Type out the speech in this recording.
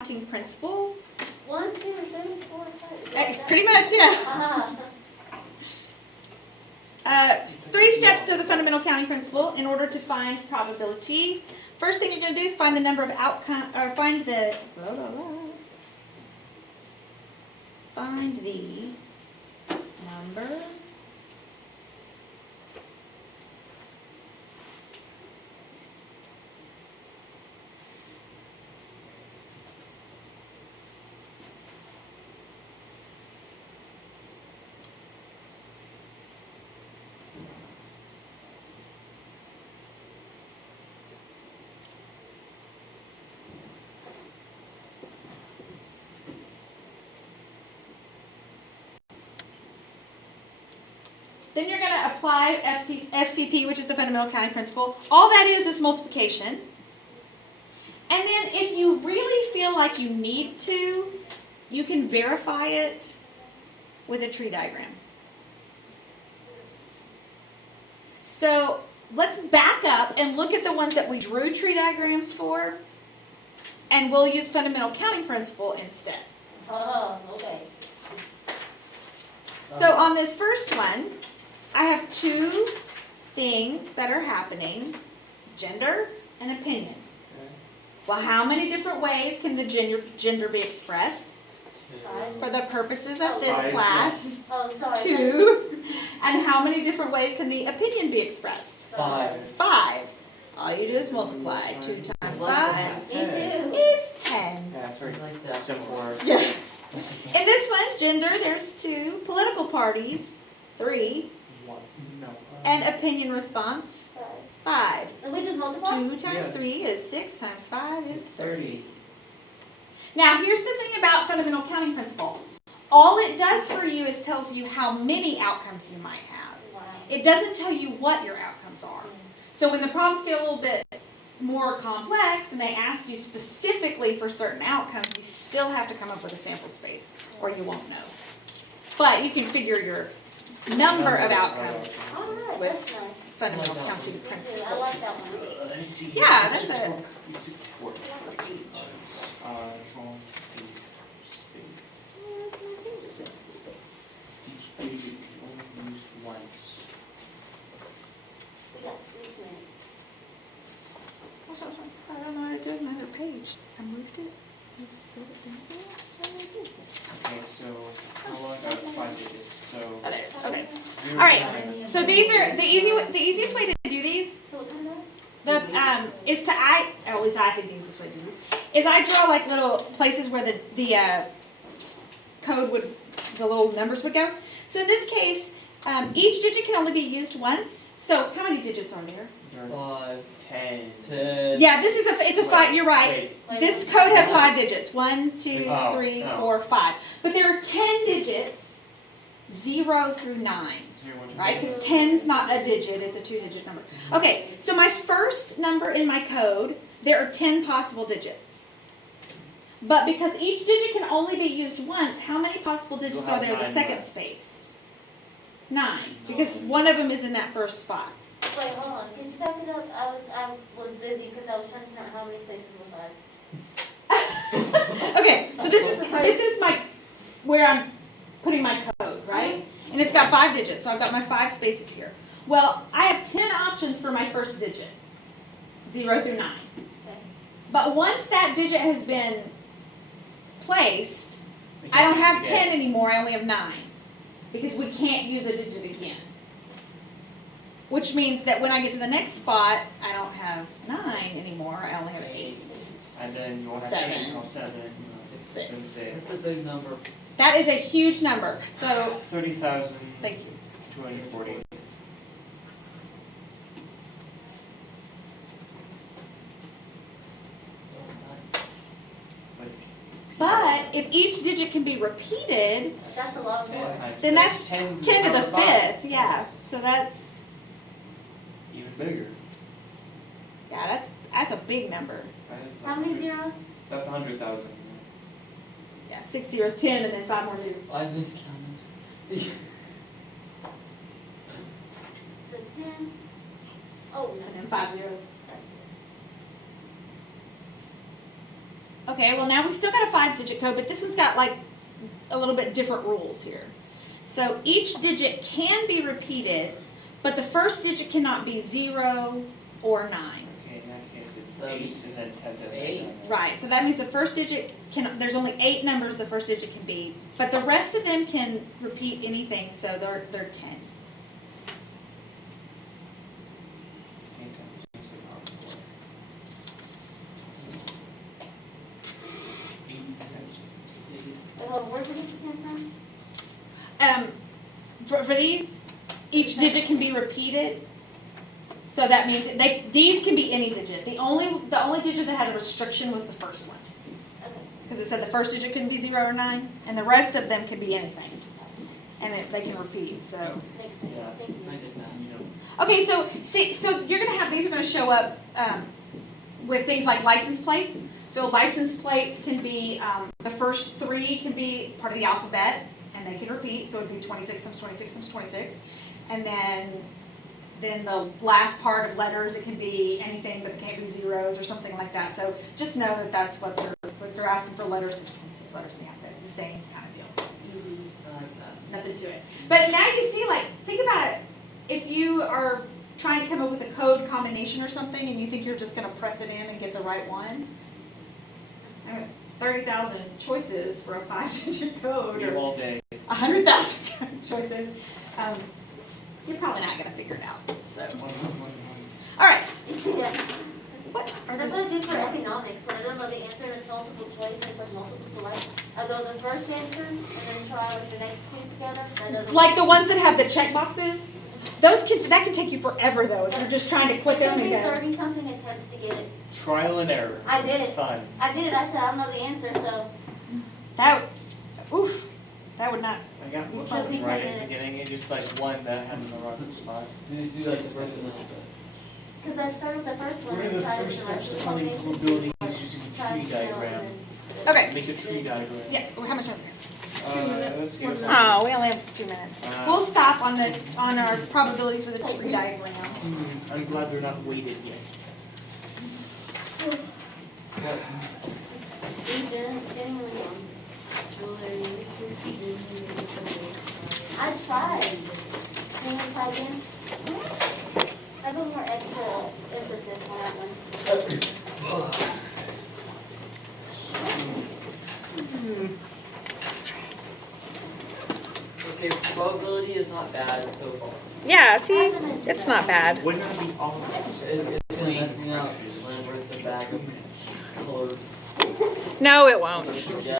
counting principle. 1, 2, 3, 4, 5. Pretty much, yeah. Three steps to the fundamental counting principle in order to find probability. First thing you're going to do is find the number of outcome, or find the number Then you're going to apply FCP, which is the fundamental counting principle. All that is multiplication. And then if you really feel like you need to, you can verify it with a tree diagram. So let's back up and look at the ones that we drew tree diagrams for, and we'll use fundamental counting principle instead. Oh, okay. So on this first one, I have two things that are happening, gender and opinion. Well, how many different ways can the gender be expressed? 5. For the purposes of this class, Oh, sorry. 2. And how many different ways can the opinion be expressed? 5. 5. All you do is multiply. 2 times 5 Me too. is 10. Yeah, it's very simpler. Yes. In this one, gender, there's 2. Political parties, 3. No. And opinion response, 5. And we just multiply? 2 times 3 is 6 times 5 is 30. 30. Now, here's the thing about fundamental counting principle. All it does for you is tells you how many outcomes you might have. Wow. It doesn't tell you what your outcomes are. So when the problems get a little bit more complex and they ask you specifically for certain outcomes, you still have to come up with a sample space or you won't know. But you can figure your number of outcomes All right, with that's nice. fundamental counting Me too. principle. I like that one. Let me see. Yeah, that's it. 64. Each page can only be used once. We got 6 minutes. I don't know how to do it on another page. I moved it. You said it didn't. Okay, so how long? 5 digits. So. Oh, there it is. Okay. 0 All right. So these are the easiest way to do these. So what kind of Is to at least I think the easiest way to do this is I draw like little places where the code would, the little numbers would go. So in this case, each digit can only be used once. So how many digits are there? 5, 10. Yeah, this is it's a 5. You're right. Wait. This code has 5 digits. 1, 2, Oh, 3, no. 4, 5. But there are 10 digits, 0 through 9. Right? Because 10's not a digit, it's a 2-digit number. Okay, so my first number in my code, there are 10 possible digits. But because each digit can only be used once, how many possible digits You'll are have there in the 9 second left. space? 9. Because one of them is in that first spot. Wait, hold on. Could you back it up? I was busy because I was trying to count how many spaces was 5. Okay, so this is my where I'm putting my code, right? And it's got 5 digits, so I've got my 5 spaces here. Well, I have 10 options for my first digit, 0 through 9. Okay. But once that digit has been placed, I don't have 10 anymore, I only have 9. Because we can't use a digit again. Which means that when I get to the next spot, I don't have 9 anymore, I only have 8. And then you want to have 7. 8, no, 7. 6. And 6. That's a big number. That is a huge number. So, 30,240. thank you. But if each digit can be repeated, That's a lot more. then that's 10 to the power 5. 5th. Yeah. So that's, Even bigger. yeah, that's a big number. That is How many zeros? That's 100,000. Yeah, 6 zeros, 10, and then 5 more zeros. I miscounted. So 10. Oh, no. And then 5 zeros. Okay, well now we've still got a 5-digit code, but this one's got like a little bit different rules here. So each digit can be repeated, but the first digit cannot be 0 or 9. Okay, in that case, it's That'd be 8 and then 10 to 8. 8. Right, so that means the first digit can, there's only 8 numbers the first digit can be, but the rest of them can repeat anything, so they're 10. 8 times 2 to the power of 4. 8 times Where did it come from? For these, each digit can be repeated. So that means these can be any digit. The only digit that had a restriction was the first one, Okay. because it said the first digit couldn't be 0 or 9, and the rest of them can be anything, and they can repeat. So Makes sense. Yeah. Thank I you. did that. You know, okay, so you're gonna have these are gonna show up with things like license plates. So license plates can be the first 3 can be part of the alphabet, and they can repeat. So it'd be 26 times 26 times 26, and then the last part of letters, it can be anything, but it can't be zeros or something like that. So just know that that's what they're asking for letters. There's 26 letters in the alphabet. It's the same kind of deal. Easy, I like that. nothing to it. But now you see, like, think about it. If you are trying to come up with a code combination or something, and you think you're just going to press it in and get the right one, 30,000 choices for a 5-digit code, you're or all day. 100,000 choices. You're probably not going to figure it out. So, all right. Yeah. What are That's what I do the for economics. When I don't know the answer and it's multiple choice and it's like multiple select, I go to the first answer and then try like the next 2 together. That doesn't like the ones that have the check boxes? That can take you forever though if you're just trying to click It them took and me go. 30 something attempts to get it. Trial and error. I did it. Fun. I did it. I said I don't know the answer, so That would not. I got one Took me 10 right at the minutes. beginning, and just like one that had in the wrong spot. You just do like the first one. because I started with the first one One of and the tried first the steps rest to of the finding combinations. probability is using a Tried tree to sell diagram. and Okay. Make a tree diagram. Yeah. Well, how much time is there? Let's get it. Oh, we only have 2 minutes. Uh, We'll stop on our probabilities for the tree diagram. I'm glad they're not weighted yet. I tried. Can we try again? I put more extra emphasis on that one. Okay, probability is not bad so far. Yeah. see? It's not bad. Wouldn't it be all of this? It's gonna mess me up whenever it's a bag of colored. No, it won't. Yeah.